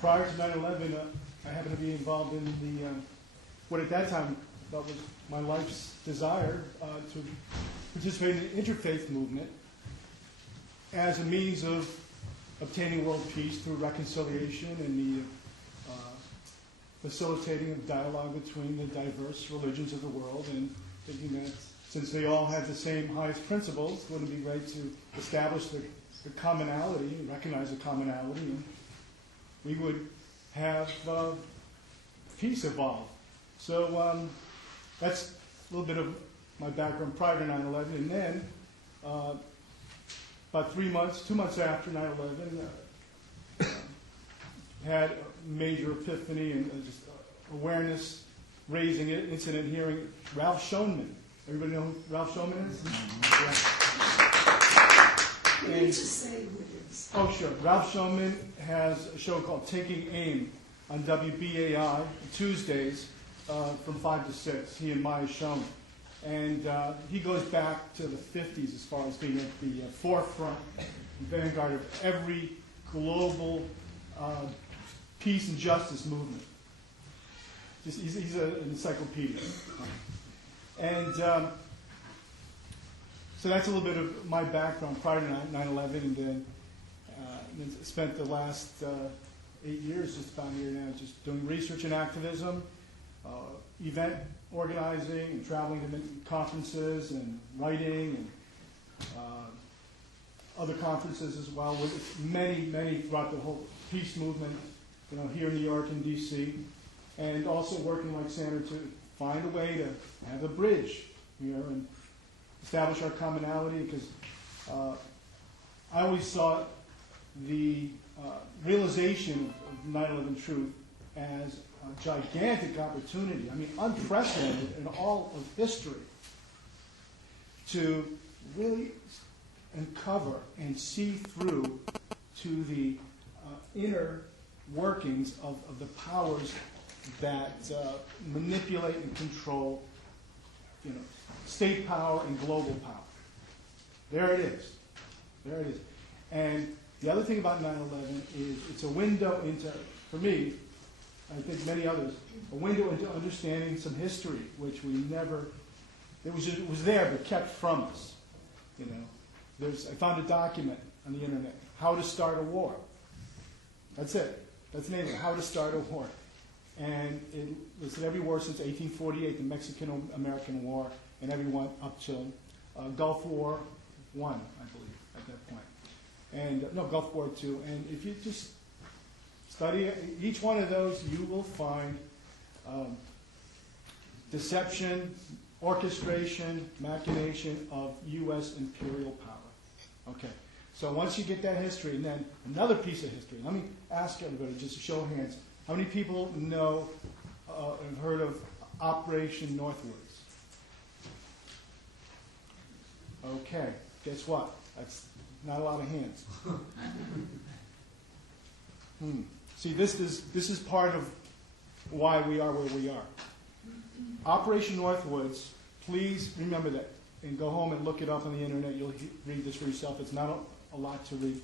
prior to 9/11, I happened to be involved in the what at that time that was my life's desire to participate in the interfaith movement as a means of obtaining world peace through reconciliation and the facilitating of dialogue between the diverse religions of the world, and thinking that since they all had the same highest principles, wouldn't it be right to establish the commonality, recognize the commonality, and we would have peace evolve. So that's a little bit of my background prior to 9/11, and then about 2 months after 9/11, had a major epiphany and just awareness raising incident hearing Ralph Schoenman. Everybody know who Ralph Schoenman is? You need to say who it is. Oh, sure. Ralph Schoenman has a show called Taking Aim on WBAI Tuesdays from 5 to 6. He and Maya Schoen. And he goes back to the 50s as far as being at the forefront, vanguard of every global peace and justice movement. He's an encyclopedia. And so that's a little bit of my background prior to 9/11, and then spent the last 8 years just about here now just doing research and activism, event organizing and traveling to conferences and writing and other conferences as well, with many throughout the whole peace movement, here in New York and D.C., and also working like Sandra to find a way to have a bridge, and establish our commonality, because I always saw the realization of 9/11 truth as a gigantic opportunity, unprecedented in all of history, to really uncover and see through to the inner workings of the powers that manipulate and control, state power and global power. There it is. There it is. And the other thing about 9/11 is it's a window into, for me, I think many others, a window into understanding some history, which we never, it was there but kept from us. I found a document on the internet, How to Start a War. That's it. That's the name of it, How to Start a War. And it listed every war since 1848, the Mexican-American War, and every one up till Gulf War I, I believe, at that point. And no, Gulf War II. And if you just study each one of those, you will find deception, orchestration, machination of U.S. imperial power. Okay. So once you get that history, and then another piece of history, let me ask everybody, just a show of hands, how many people know and heard of Operation Northwoods? Okay, guess what? That's not a lot of hands. See, this is part of why we are where we are. Operation Northwoods, please remember that, and go home and look it up on the internet. You'll read this for yourself. It's not a lot to read.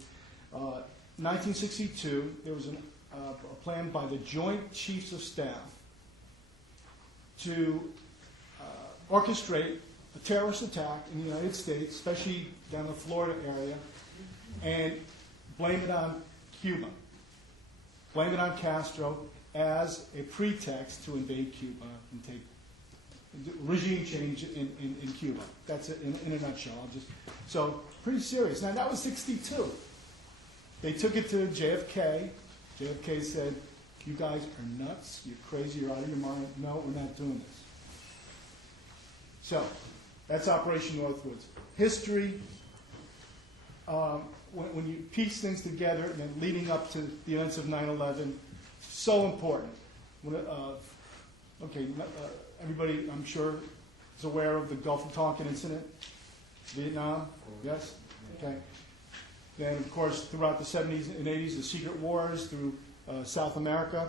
1962, there was a plan by the Joint Chiefs of Staff to orchestrate a terrorist attack in the United States, especially down the Florida area, and blame it on Cuba. Blame it on Castro as a pretext to invade Cuba and take regime change in Cuba. That's it in a nutshell. So pretty serious. Now that was 62. They took it to JFK. JFK said, "You guys are nuts. You're crazy. You're out of your mind. No, we're not doing this." So that's Operation Northwoods. History. When you piece things together, and then leading up to the events of 9/11, so important. Everybody, I'm sure, is aware of the Gulf of Tonkin incident, Vietnam. Yes. Okay. Then, of course, throughout the 70s and 80s, the secret wars through South America,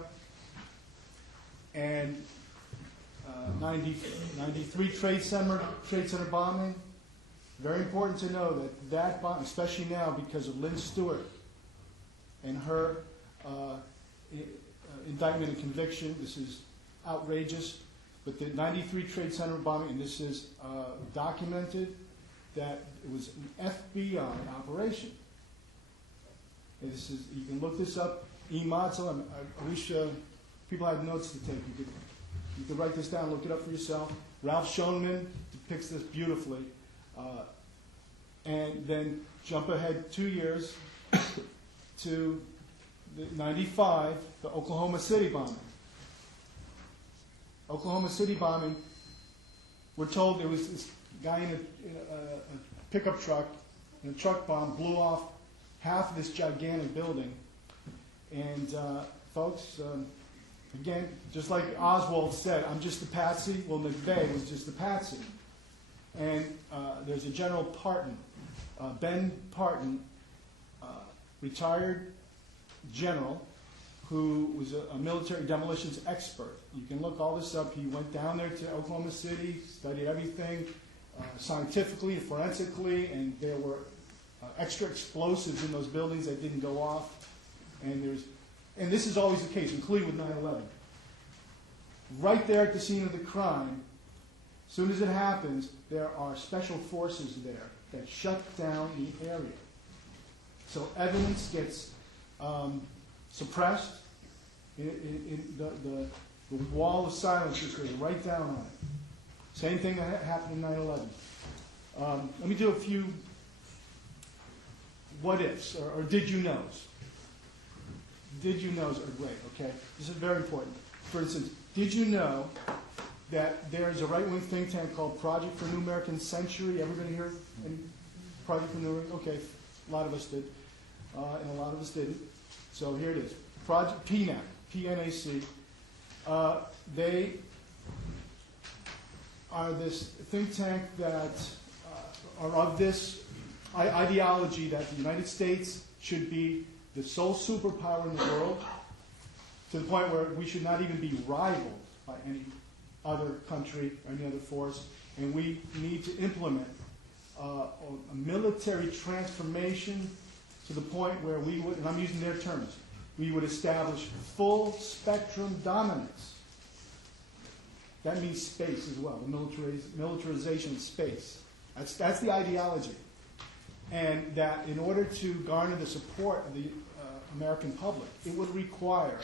and 93 Trade Center bombing. Very important to know that bomb, especially now because of Lynn Stewart and her indictment and conviction. This is outrageous. But the 93 Trade Center bombing, and this is documented, that it was an FBI operation. And this is, you can look this up. I wish people had notes to take. You could write this down, look it up for yourself. Ralph Schoenman depicts this beautifully. And then jump ahead 2 years to the 95, the Oklahoma City bombing. Oklahoma City bombing, we're told there was this guy in a pickup truck, and a truck bomb blew off half of this gigantic building. And folks, again, just like Oswald said, I'm just a patsy. Well, McVeigh was just a patsy. And there's a General Parton, Ben Parton, retired general, who was a military demolitions expert. You can look all this up. He went down there to Oklahoma City, studied everything scientifically and forensically, and there were extra explosives in those buildings that didn't go off. And this is always the case, including with 9/11. Right there at the scene of the crime, as soon as it happens, there are special forces there that shut down the area. So evidence gets suppressed. The wall of silence just goes right down on it. Same thing that happened in 9/11. Let me do a few what ifs, or did you knows. Did you knows are great, okay? This is very important. For instance, did you know that there is a right-wing think tank called Project for New American Century? Everybody here? Any Project for New American? Okay, a lot of us did, and a lot of us didn't. So here it is. Project PNAC, P-N-A-C. They are this think tank that are of this ideology that the United States should be the sole superpower in the world, to the point where we should not even be rivaled by any other country or any other force, and we need to implement a military transformation to the point where we would, and I'm using their terms, we would establish full spectrum dominance. That means space as well, the militarization of space. That's the ideology. And that in order to garner the support of the American public, it would require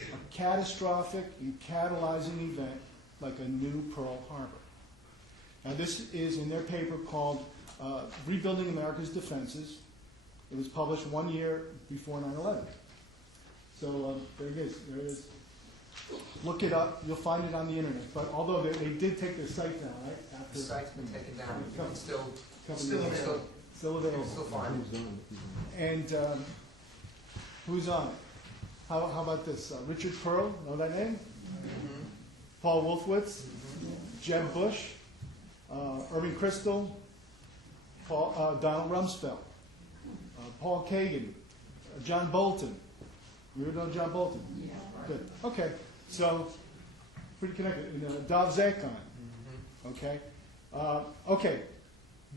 a catastrophic and catalyzing event like a new Pearl Harbor. Now this is in their paper called Rebuilding America's Defenses. It was published 1 year before 9/11. So there it is. There it is. Look it up. You'll find it on the internet. But although they did take their site down, right? After the site's been taken down. It's still available. Still available. Still fine. And who's on it? How about this? Richard Pearl, know that name? Mm-hmm. Paul Wolfowitz, Jeb Bush, Irving Kristol, Donald Rumsfeld, Paul Kagan, John Bolton. You ever know John Bolton? Yeah. Good. Okay. So, pretty connected. And Dov Zakon. Okay. Okay.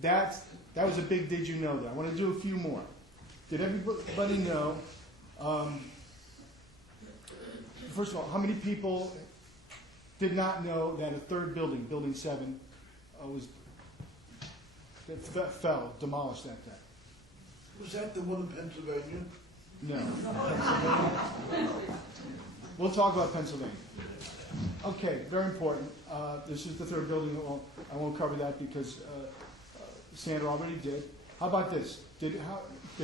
That was a big did you know there. I want to do a few more. Did everybody know, first of all, how many people did not know that a third building, Building 7, fell, demolished that day? Was that the one in Pennsylvania? No. We'll talk about Pennsylvania. Okay, very important. This is the third building. I won't cover that because Sandra already did. How about this? Did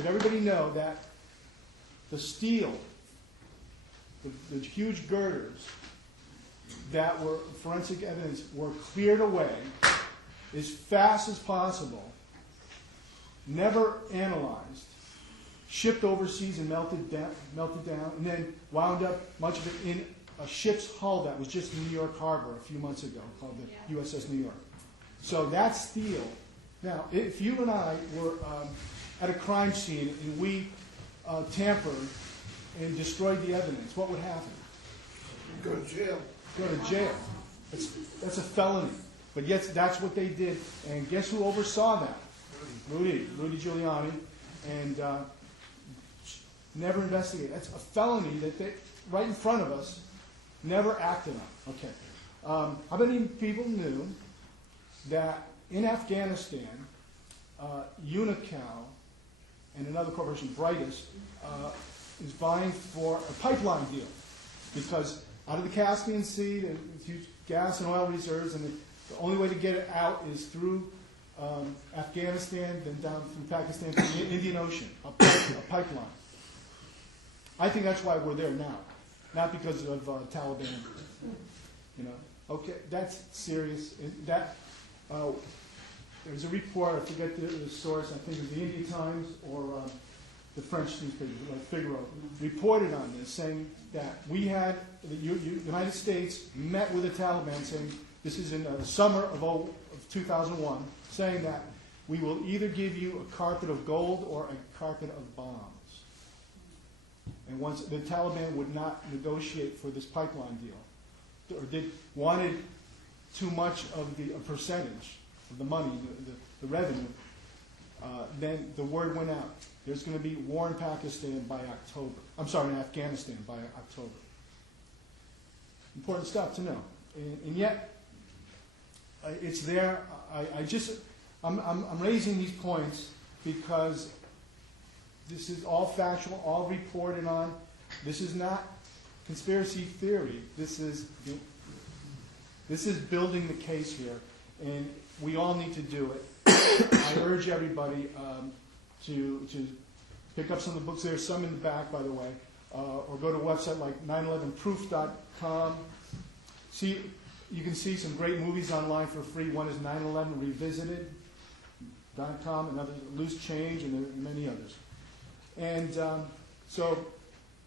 everybody know that the steel, the huge girders that were forensic evidence were cleared away as fast as possible, never analyzed, shipped overseas and melted down, and then wound up, much of it, in a ship's hull that was just in New York Harbor a few months ago, called the USS New York. So that steel. Now, if you and I were at a crime scene and we tampered and destroyed the evidence, what would happen? Go to jail. Go to jail. That's a felony. But yes, that's what they did. And guess who oversaw that? Rudy Giuliani. And never investigated. That's a felony that they, right in front of us, never acted on. Okay. How many people knew that in Afghanistan, Unical and another corporation, Brightest, is vying for a pipeline deal? Because out of the Caspian Sea, there's huge gas and oil reserves, and the only way to get it out is through Afghanistan, then down through Pakistan to the Indian Ocean, a pipeline. I think that's why we're there now, not because of Taliban. You know, okay, that's serious. That there's a report. I forget the source. I think it was the Indian Times or the French newspaper, like Figaro, reported on this, saying that we had the United States met with the Taliban, saying this is in the summer of 2001, saying that we will either give you a carpet of gold or a carpet of bombs. And once the Taliban would not negotiate for this pipeline deal, or wanted too much of a percentage of the money, the revenue, then the word went out. There's going to be war in Pakistan by October. I'm sorry, in Afghanistan by October. Important stuff to know. And yet, it's there. I'm raising these points because this is all factual, all reported on. This is not conspiracy theory. This is building the case here, and we all need to do it. I urge everybody to pick up some of the books. There's some in the back, by the way, or go to a website like 911proof.com. See, you can see some great movies online for free. One is 9/11 Revisited.com, another Loose Change, and there are many others. And so,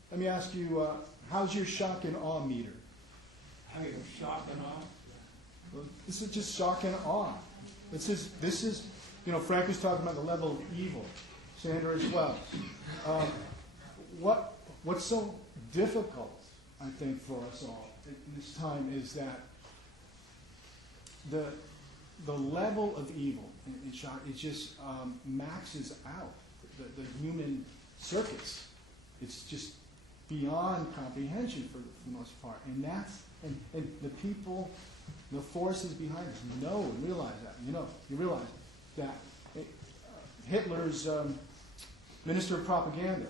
let me ask you, how's your shock and awe meter? How you shock and awe? Well, this is just shock and awe. This is, you know, Frank was talking about the level of evil. Sandra as well. What's so difficult, I think, for us all in this time is that the level of evil in shock, it just maxes out the human circuits. It's just beyond comprehension for the most part, and the people, the forces behind us know and realize that. You realize that Hitler's minister of propaganda,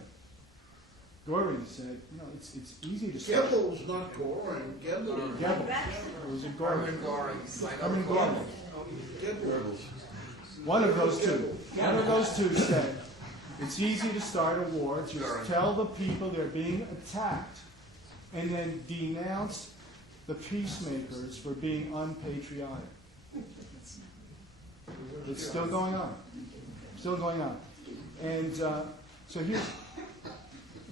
Goring, said, you know, it's easy to say. Goebbels, not Goring. Goebbels. Goebbels. Was it Goring? Herman Goring. Goebbels. One of those two. One of those two said, it's easy to start a war. Just tell the people they're being attacked, and then denounce the peacemakers for being unpatriotic. It's still going on. Still going on. And so here's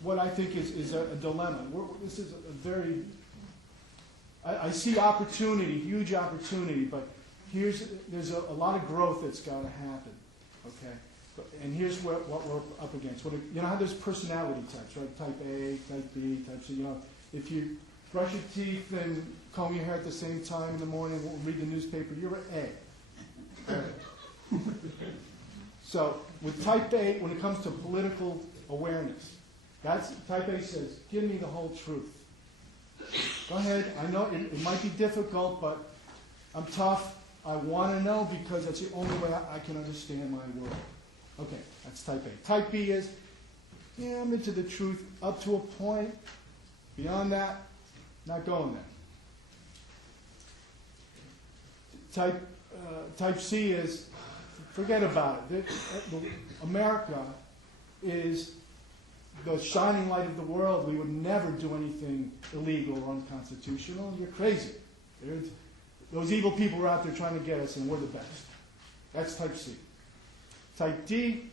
what I think is a dilemma. This is a very... I see opportunity, huge opportunity, but there's a lot of growth that's got to happen. Okay? And here's what we're up against. You know how there's personality types, right? Type A, type B, type C. You know, if you brush your teeth and comb your hair at the same time in the morning and read the newspaper, you're an A. So with type A, when it comes to political awareness, type A says, give me the whole truth. Go ahead. I know it might be difficult, but I'm tough. I want to know because that's the only way I can understand my world. Okay, that's type A. Type B is, yeah, I'm into the truth up to a point. Beyond that, not going there. Type C is, forget about it. America is the shining light of the world. We would never do anything illegal or unconstitutional. You're crazy. Those evil people are out there trying to get us, and we're the best. That's type C. Type D,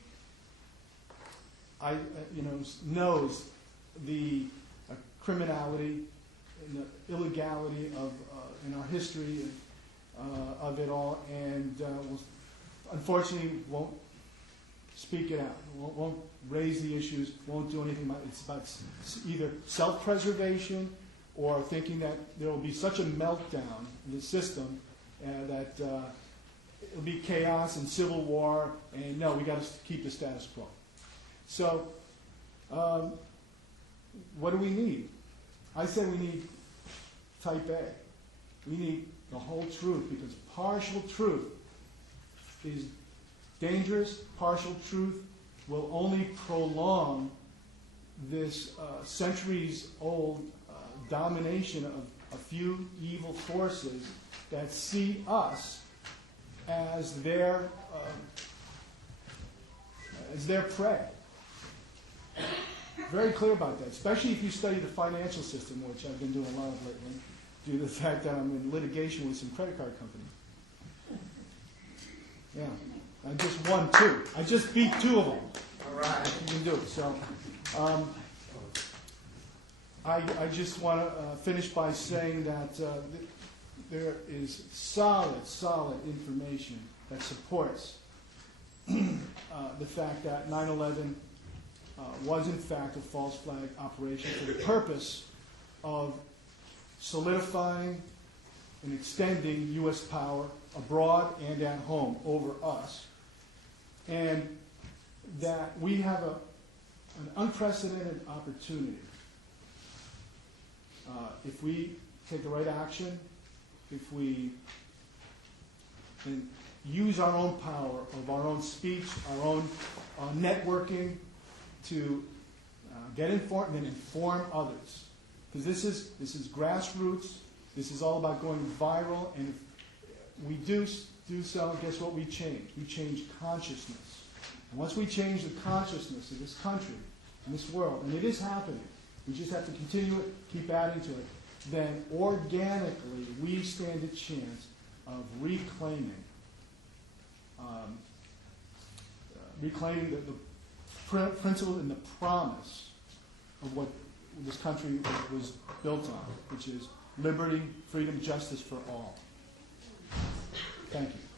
knows the criminality and the illegality of in our history of it all, and unfortunately won't speak it out. Won't raise the issues. Won't do anything about it. It's about either self-preservation or thinking that there will be such a meltdown in the system that it'll be chaos and civil war, and no, we got to keep the status quo. So What do we need? I say we need type A. We need the whole truth, because partial truth is dangerous. Partial truth will only prolong this centuries-old domination of a few evil forces that see us as their prey. Very clear about that, especially if you study the financial system, which I've been doing a lot of lately, due to the fact that I'm in litigation with some credit card companies. Yeah, I just won 2. I just beat 2 of them. All right. You can do it. So, I just want to finish by saying that there is solid information that supports the fact that 9/11 was in fact a false flag operation for the purpose of solidifying and extending U.S. power abroad and at home over us, and that we have an unprecedented opportunity. If we take the right action, if we use our own power of our own speech, our own networking to get informed and inform others, because this is grassroots. This is all about going viral, and if we do so, guess what we change? We change consciousness. And once we change the consciousness of this country and this world, and it is happening, we just have to continue it, keep adding to it, then organically we stand a chance of reclaiming the principle and the promise of what this country was built on, which is liberty, freedom, justice for all. Thank you.